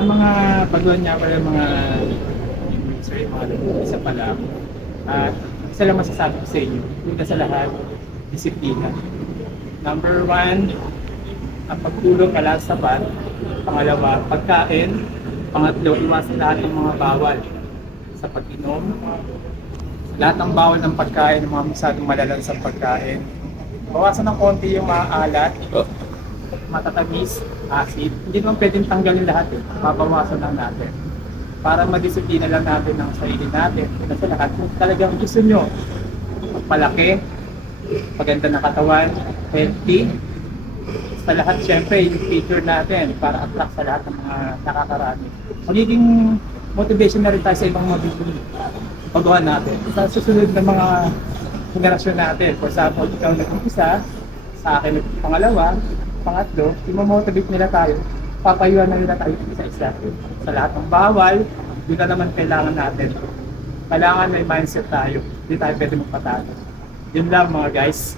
Mga baguhan niya pala mga sorry, mga isa pala. At isa lang masasabi ko sa inyo, una sa lahat, disiplina. Number one, ang pagtulong pala sa sapat. Pangalawa, pagkain. Pangatlo, iwasan lahat ng mga bawal sa pag-inom. Lahat ng bawal ng pagkain, ng mga masyadong malalansang pagkain. Bawasan ng konti yung maalat, matatamis, acid. Hindi naman pwedeng tanggalin lahat eh. Babawasan lang natin. Para madisiplina lang natin ang sarili natin. Una sa lahat, kung talagang gusto nyo magpalaki, paganda ng katawan, healthy, sa lahat syempre yung future natin para attract sa lahat ng mga nakakarami. Magiging motivation na rin tayo sa ibang magiging pagawa natin. Sa susunod na mga henerasyon natin, for example, ikaw nag-isa, sa akin pangalawa, pangatlo, i-motivate nila tayo, papayuhan na nila tayo isa-isa. Sa lahat ng bawal, yun na naman kailangan natin. Kailangan may mindset tayo, hindi tayo pwede magpatalo. Yun lang mga guys.